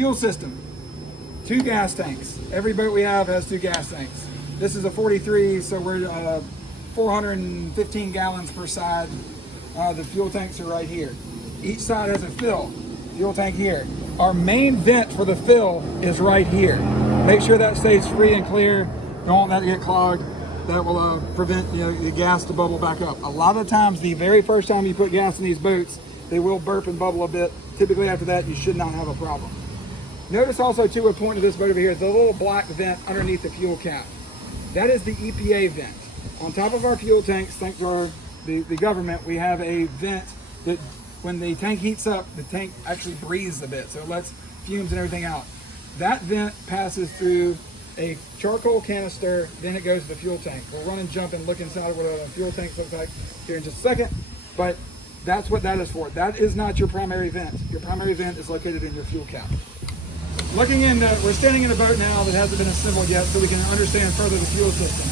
Fuel system, 2 gas tanks. Every boat we have has 2 gas tanks. This is a 43, so we're 415 gallons per side. The fuel tanks are right here. Each side has a fill. Fuel tank here. Our main vent for the fill is right here. Make sure that stays free and clear. Don't want that to get clogged. That will prevent the gas to bubble back up. A lot of times, the very first time you put gas in these boats, they will burp and bubble a bit. Typically after that, you should not have a problem. Notice also too, a point of this boat over here is the little black vent underneath the fuel cap. That is the EPA vent. On top of our fuel tanks, thanks to the government, we have a vent that when the tank heats up, the tank actually breathes a bit, so it lets fumes and everything out. That vent passes through a charcoal canister, then it goes to the fuel tank. We'll run and jump and look inside what a fuel tank looks like here in just a second, but that's what that is for. That is not your primary vent. Your primary vent is located in your fuel cap. Looking in, we're standing in a boat now that hasn't been assembled yet, so we can understand further the fuel system.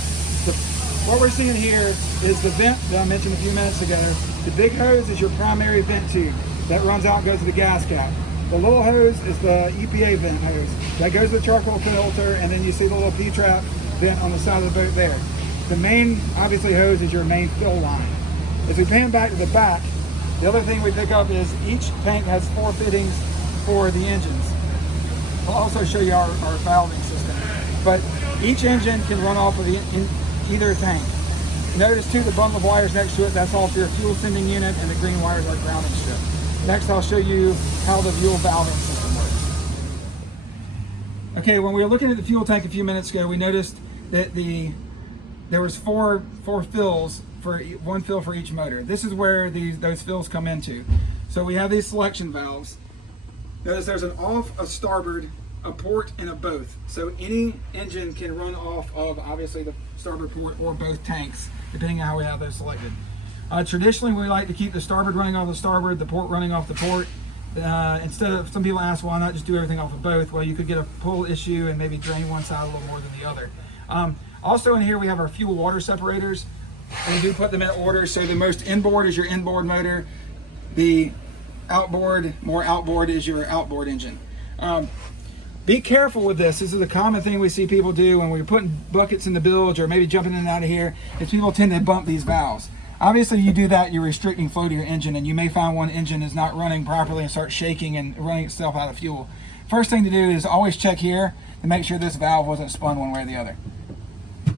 What we're seeing here is the vent that I mentioned a few minutes ago. The big hose is your primary vent tube. That runs out and goes to the gas cap. The little hose is the EPA vent hose. That goes to the charcoal filter, and then you see the little P-trap vent on the side of the boat there. The main, obviously, hose is your main fill line. As we pan back to the back, the other thing we pick up is each tank has 4 fittings for the engines. I'll also show you our valving system. But each engine can run off of either tank. Notice too the bundle of wires next to it, that's all for your fuel sending unit, and the green wires are grounding strip. Next I'll show you how the fuel valving system works. Okay, when we were looking at the fuel tank a few minutes ago, we noticed that there was four fills, for 1 fill for each motor. This is where those fills come into. So we have these selection valves. Notice there's an off, a starboard, a port, and a both. So any engine can run off of obviously the starboard port or both tanks, depending on how we have those selected. Traditionally, we like to keep the starboard running off the starboard, the port running off the port. Instead of, some people ask, why not just do everything off of both? Well, you could get a pull issue and maybe drain one side a little more than the other. Also in here, we have our fuel water separators. And we do put them in order. So the most inboard is your inboard motor. The more outboard is your outboard engine. Be careful with this. This is a common thing we see people do when we're putting buckets in the bilge or maybe jumping in and out of here, is people tend to bump these valves. Obviously you do that, you're restricting flow to your engine, and you may find one engine is not running properly and start shaking and running itself out of fuel. First thing to do is always check here to make sure this valve wasn't spun one way or the other.